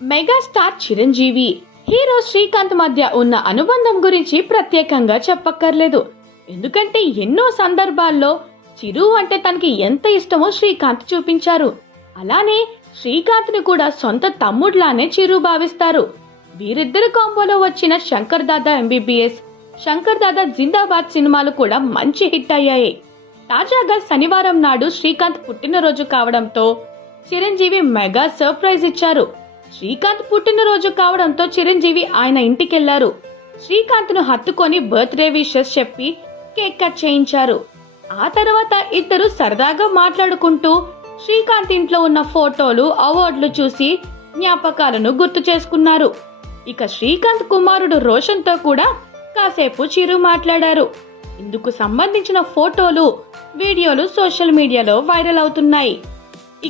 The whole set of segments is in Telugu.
మెగాస్టార్ చిరంజీవి, హీరో శ్రీకాంత్ మధ్య ఉన్న అనుబంధం గురించి ప్రత్యేకంగా చెప్పక్కర్లేదు. ఎందుకంటే ఎన్నో సందర్భాల్లో చిరు అంటే తనకి ఎంత ఇష్టమో శ్రీకాంత్ చూపించారు. అలానే శ్రీకాంత్ ని కూడా సొంత తమ్ముడ్లానే చిరు భావిస్తారు. వీరిద్దరి కాంబోలో వచ్చిన శంకర్ దాదా ఎంబీబీఎస్, శంకర్ దాదా జిందాబాద్ సినిమాలు కూడా మంచి హిట్ అయ్యాయి. తాజాగా శనివారం నాడు శ్రీకాంత్ పుట్టినరోజు కావడంతో చిరంజీవి మెగా సర్ప్రైజ్ ఇచ్చారు. శ్రీకాంత్ పుట్టినరోజు కావడంతో చిరంజీవి ఆయన ఇంటికెళ్లారు. శ్రీకాంత్ ను హత్తుకొని బర్త్డే విషెస్ చెప్పి కేక్ కట్ చేయించారు. ఆ తర్వాత ఇద్దరు సరదాగా మాట్లాడుకుంటూ శ్రీకాంత్ ఇంట్లో ఉన్న ఫోటోలు, అవార్డులు చూసి జ్ఞాపకాలను గుర్తు చేసుకున్నారు. ఇక శ్రీకాంత్ కుమారుడు రోషన్ తో కూడా కాసేపు చిరు మాట్లాడారు. ఇందుకు సంబంధించిన ఫోటోలు, వీడియోలు సోషల్ మీడియాలో వైరల్ అవుతున్నాయి.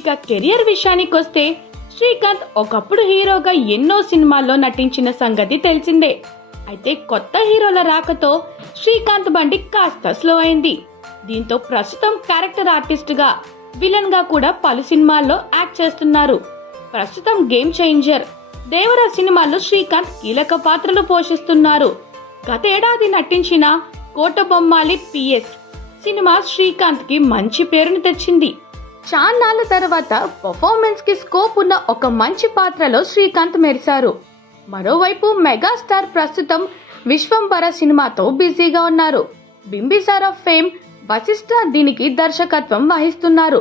ఇక కెరియర్ విషయానికొస్తే శ్రీకాంత్ ఒకప్పుడు హీరోగా ఎన్నో సినిమాల్లో నటించిన సంగతి తెలిసిందే. అయితే కొత్త హీరోల రాకతో శ్రీకాంత్ బండి కాస్త స్లో అయింది. దీంతో ప్రస్తుతం క్యారెక్టర్ ఆర్టిస్ట్ గా, విలన్ గా కూడా పలు సినిమాల్లో యాక్ట్ చేస్తున్నారు. ప్రస్తుతం గేమ్ చేంజర్, దేవరా సినిమాల్లో శ్రీకాంత్ కీలక పాత్రలు పోషిస్తున్నారు. గతేడాది నటించిన కోటబొమ్మాలి పిఎస్ సినిమా శ్రీకాంత్ కి మంచి పేరును తెచ్చింది. చాన్నాళ్ల తర్వాత పర్ఫార్మెన్స్ కి స్కోప్ ఉన్న ఒక మంచి పాత్రలో శ్రీకాంత్ మెరిశారు. మరోవైపు మెగాస్టార్ ప్రస్తుతం విశ్వంబర సినిమాతో బిజీగా ఉన్నారు. బింబిసార ఫేమ్ వశిష్ఠ దీనికి దర్శకత్వం వహిస్తున్నారు.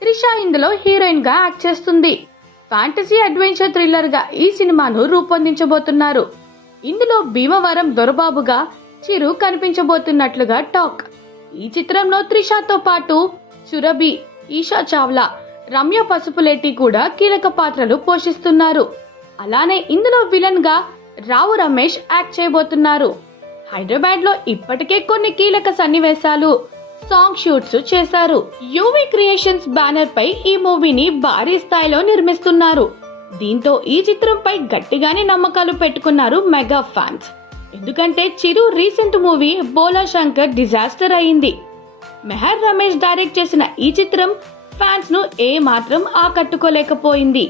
త్రిష ఇందులో హీరోయిన్ గా యాక్ట్ చేస్తుంది. ఫ్యాంటసీ అడ్వెంచర్ థ్రిల్లర్ గా ఈ సినిమాను రూపొందించబోతున్నారు. ఇందులో భీమవరం దొరబాబుగా చిరు కనిపించబోతున్నట్లుగా టాక్. ఈ చిత్రంలో త్రిషతో పాటు సురభి, ఈషా చావ్లా, రమ్య పసుపులేటి కూడా కీలక పాత్రలు పోషిస్తున్నారు. అలానే ఇందులో విలన్ గా రావు రమేష్ యాక్ట్ చేయబోతున్నారు. హైదరాబాద్ లో ఇప్పటికే కొన్ని కీలక సన్నివేశాలు, సాంగ్ షూట్స్ చేశారు. యూవీ క్రియేషన్స్ బ్యానర్ పై ఈ మూవీని భారీ స్థాయిలో నిర్మిస్తున్నారు. దీంతో ఈ చిత్రంపై గట్టిగానే నమ్మకాలు పెట్టుకున్నారు మెగా ఫ్యాన్స్. ఎందుకంటే చిరు రీసెంట్ మూవీ బోలా శంకర్ డిజాస్టర్ అయింది. మెహర్ రమేష్ డైరెక్ట్ చేసిన ఈ చిత్రం ఫ్యాన్స్ ను ఏ మాత్రం ఆకట్టుకోలేకపోయింది.